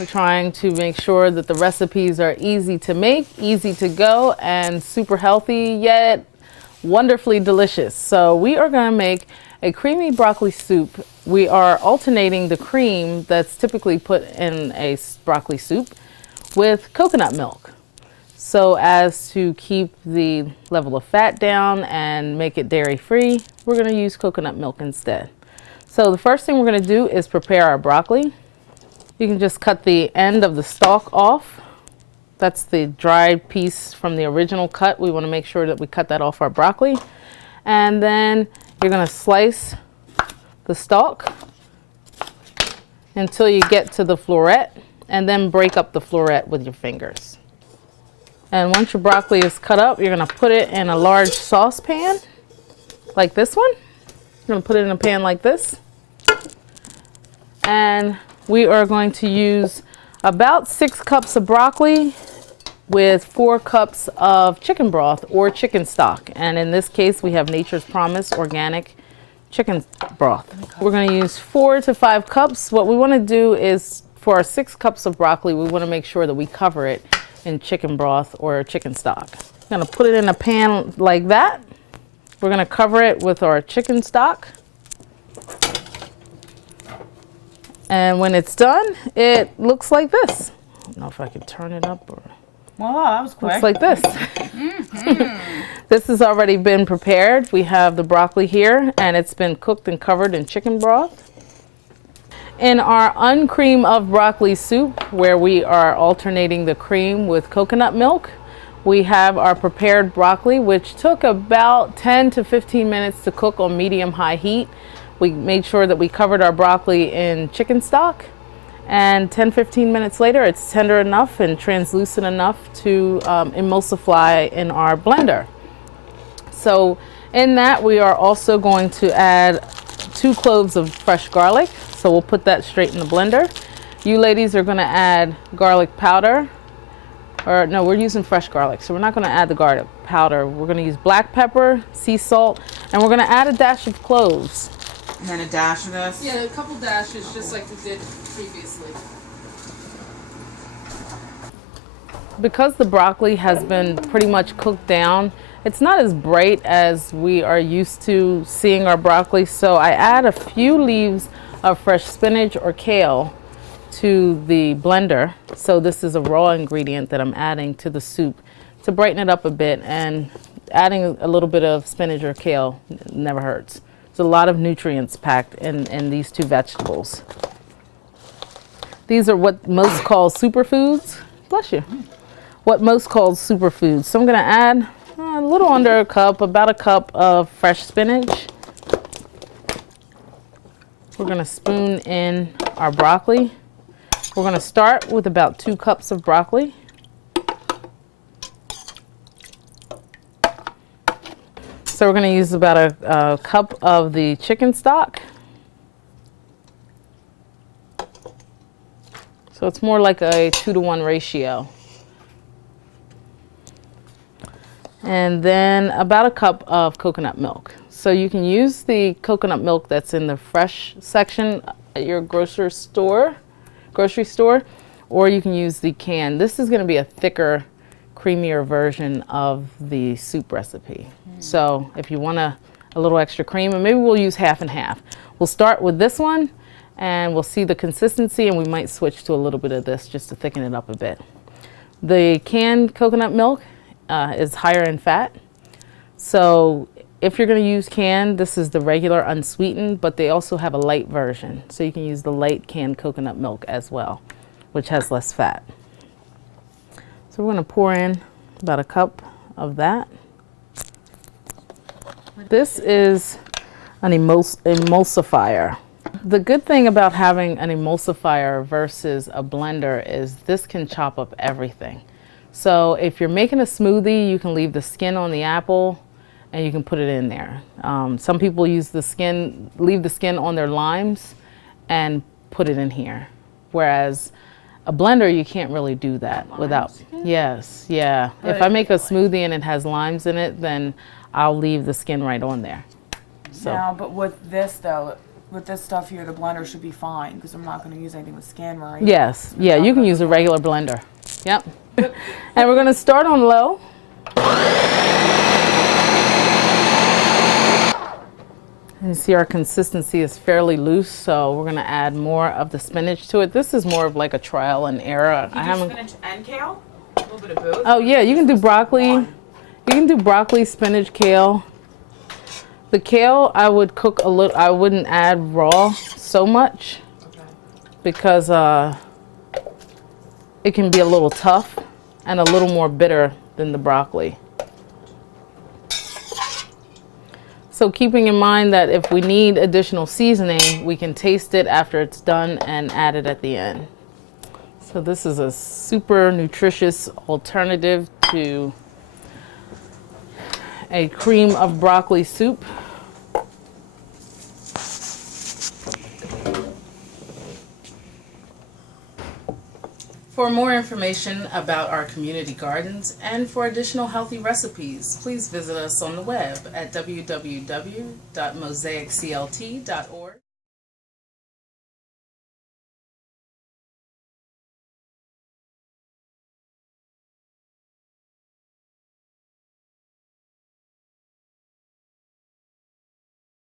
We're trying to make sure that the recipes are easy to make, easy to go, and super healthy, yet wonderfully delicious. So we are going to make a creamy broccoli soup. We are alternating the cream that's typically put in a broccoli soup with coconut milk, so as to keep the level of fat down and make it dairy free. We're going to use coconut milk instead. So the first thing we're going to do is prepare our broccoli. You can just cut the end of the stalk off. That's the dried piece from the original cut. We want to make sure that we cut that off our broccoli. And then you're going to slice the stalk until you get to the floret, and then break up the floret with your fingers. And once your broccoli is cut up, you're going to put it in a large saucepan like this one. You're going to put it in a pan like this. And we are going to use about 6 cups of broccoli with 4 cups of chicken broth or chicken stock. And in this case, we have Nature's Promise organic chicken broth. We're going to use 4 to 5 cups. What we want to do is, for our 6 cups of broccoli, we want to make sure that we cover it in chicken broth or chicken stock. I'm going to put it in a pan like that. We're going to cover it with our chicken stock. And when it's done, it looks like this. I don't know if I can turn it up or... Wow, that was quick. Looks like this. This has already been prepared. We have the broccoli here, and it's been cooked and covered in chicken broth. In our uncream of broccoli soup, where we are alternating the cream with coconut milk, we have our prepared broccoli, which took about 10 to 15 minutes to cook on medium-high heat. We made sure that we covered our broccoli in chicken stock, and 10-15 minutes later, it's tender enough and translucent enough to emulsify in our blender. So in that, we are also going to add 2 cloves of fresh garlic. So we'll put that straight in the blender. You ladies are going to add garlic powder. Or no, we're using fresh garlic, so we're not going to add the garlic powder. We're going to use black pepper, sea salt, and we're going to add a dash of cloves. And then a dash of this? Yeah, a couple dashes, just like we did previously. Because the broccoli has been pretty much cooked down, it's not as bright as we are used to seeing our broccoli, so I add a few leaves of fresh spinach or kale to the blender. So this is a raw ingredient that I'm adding to the soup to brighten it up a bit, and adding a little bit of spinach or kale never hurts. There's a lot of nutrients packed in these 2 vegetables. These are what most call superfoods. Bless you. What most call superfoods. So I'm going to add a little under a cup, about a cup of fresh spinach. We're going to spoon in our broccoli. We're going to start with about 2 cups of broccoli. So we're going to use about a cup of the chicken stock. So it's more like a 2-to-1 ratio. And then about a cup of coconut milk. So you can use the coconut milk that's in the fresh section at your grocery store, or you can use the can. This is going to be a thicker, creamier version of the soup recipe. So if you want a little extra cream, and maybe we'll use half and half. We'll start with this one, and we'll see the consistency, and we might switch to a little bit of this just to thicken it up a bit. The canned coconut milk is higher in fat. So if you're going to use canned, this is the regular unsweetened, but they also have a light version. So you can use the light canned coconut milk as well, which has less fat. So we're going to pour in about a cup of that. This is an emulsifier. The good thing about having an emulsifier versus a blender is this can chop up everything. So if you're making a smoothie, you can leave the skin on the apple and you can put it in there. Some people use the skin, leave the skin on their limes and put it in here. Whereas a blender, you can't really do that without. Yes, yeah. If I make a smoothie and it has limes in it, then I'll leave the skin right on there. So. No, but with this though, with this stuff here, the blender should be fine because I'm not going to use anything with skin, right? Yes. Yeah, you can use a regular blender. Yep. And we're going to start on low. And you see our consistency is fairly loose, so we're going to add more of the spinach to it. This is more of like a trial and error. You do spinach and kale? A little bit of both? Oh yeah, you can do broccoli. You can do broccoli, spinach, kale. The kale I would cook a little. I wouldn't add raw so much because it can be a little tough and a little more bitter than the broccoli. So keeping in mind that if we need additional seasoning, we can taste it after it's done and add it at the end. So this is a super nutritious alternative to a cream of broccoli soup. For more information about our community gardens and for additional healthy recipes, please visit us on the web at www.mosaicclt.org.